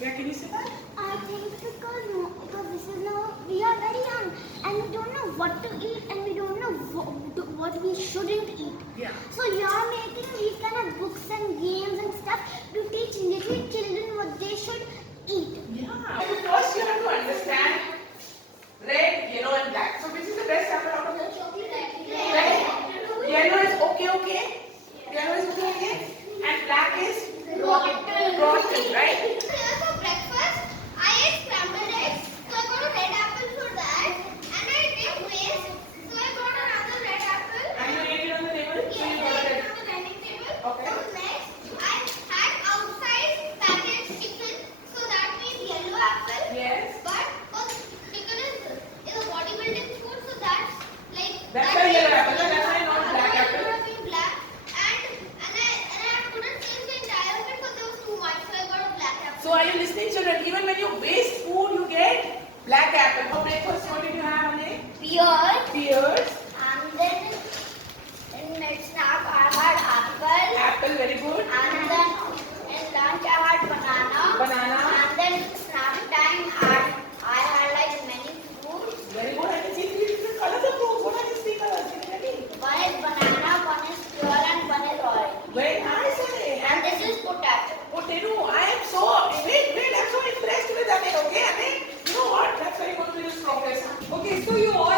Yeah, can you say that? I think because this is now we are very young and we don't know what to eat and we don't know what we shouldn't eat. Yeah. So you are making these kind of books and games and stuff to teach little children what they should eat. Yeah. First you have to understand red, yellow and black. So which is the best apple out of here? Red. Yellow is okay. Yellow is okay. And black is rotten, right? For breakfast, I ate scrambled eggs. So I got a red apple for that. And I didn't waste. So I got another red apple. And you ate it on the table? Yes, So you I got ate a it on the dining table. Okay. So next, I had outside packet chicken. So that means yellow apple. Yes. But chicken is a bodybuilding food. So that's like. That's why yellow apple. That's why not black Otherwise apple. it would have been black. And I couldn't change the entire of it because there was too much. So I got a black apple. So are you listening, children? Even when you waste food, you get black apple. For breakfast, what did you have, Ane? Pears. And then in snack I had apple. Apple, very good. And then in lunch I had banana. Banana. And then snack time I had like many fruits. Very good. I can see three different colors of fruits. What are these three colors? Can you tell me? One is banana, one is pure and one is orange. Very nice, Ane. And this is potato. Potato. I am so I'm so impressed with Ane. Okay, Ane. You know what? That's why you're going to be strongest. Okay, so you all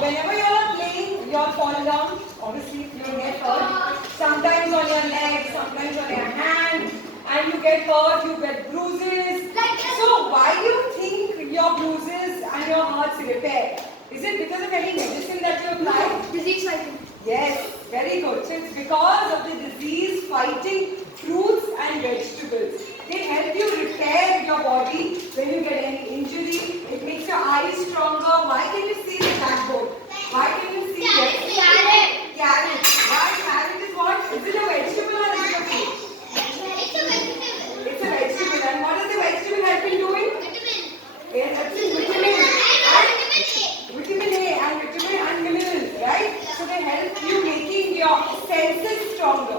whenever you are playing, you all fall down. Obviously, you will get hurt. Sometimes on your leg, sometimes on your hand, and you get hurt. You get bruises. So why do you think your bruises and your hurts repair? Is it because of any medicine that you apply? Disease fighting. Yes, very good. So it's because of the disease-fighting fruits and vegetables. They help you repair your body when you get any injury. It makes your eyes stronger. Why can you see the blackboard? Why can you see Carrot. Carrot. Why? Carrot is what? Is it a vegetable or is it a fruit? It's a vegetable. It's a vegetable. And what does the vegetable help in doing? Vitamin. It helps in vitamin A and vitamin and minerals, right? So they help you making your senses stronger.